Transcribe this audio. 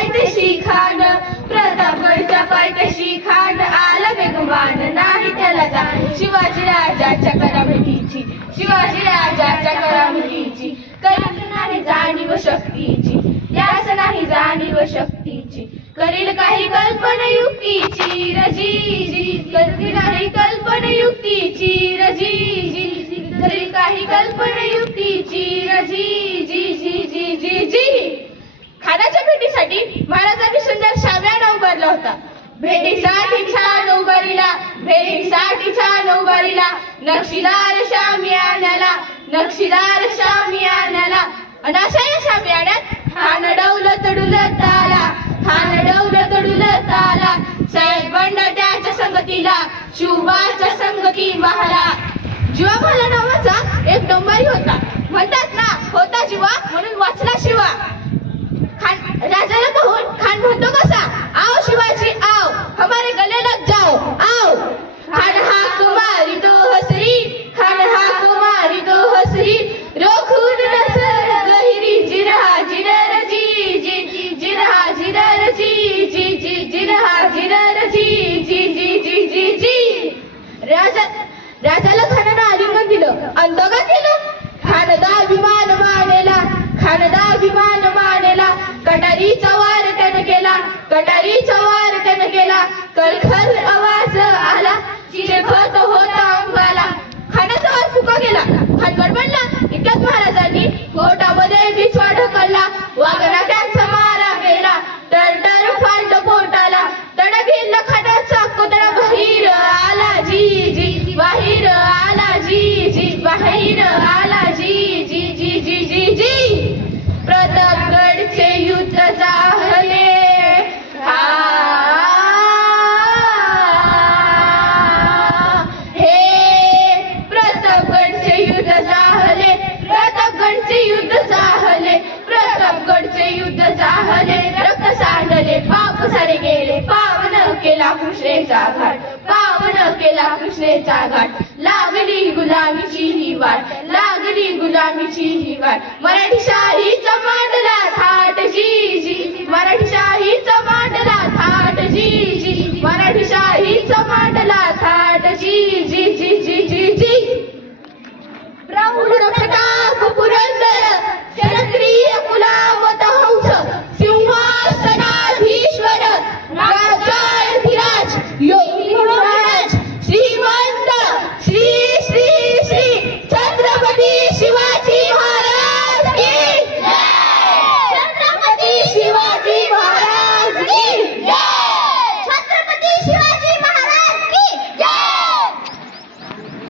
पायथशी खान प्रतापगडच्या पायथशी खान आला बेगमान नाही त्याला जा. शिवाजी राजाच्या करामतीची शिवाजी राजाच्या करामतीची. करील नाही जाणीव शक्तीची यास नाही जाणीव शक्तीची. करील काही कल्पनयुक्तीची रजी करील नाही कल्पनयुक्तीची रजी करील काही कल्पनयुक्तीची भेटीसाठी छान उभारीला भेटीसाठी छान उभारीला. नक्षीदार शामियानाला नक्षीदार श्याम आणि अशा या शामियाण्यात खान डौलं तडुलं ताला खान डौलं तडुलं ताला सय्यद बंड त्याच्या संगतीला शिवबाच्या संगती महाला जीवा भाला नावाचा एक डोंबारी होता. म्हणतात ना होता जीवा म्हणून वाचला शिवा. खान राजाला पाहून खान म्हणतो का जी जी जी जी जी. राजा राजाला खानानं आलिंगन दिलं. अंतगा केलं खानदा अभिमान मानेला खानदा अभिमान मानेला. कटारीचा वार त्यानं केला कटारीचा वार त्यानं केला. कलखल आवाज आला चिरखत होता अंगाला खानाचा वार फुका गेला. खान गडबडला इतक्यात महाराजांनी पोटामध्ये कृष्णेचा घाट. पावन केला कृष्णेचा घाट. लागली गुलामीची ही वाट. लागली गुलामीची ही वाट. मराठी शाहीचा मांडला थाट. जी जी.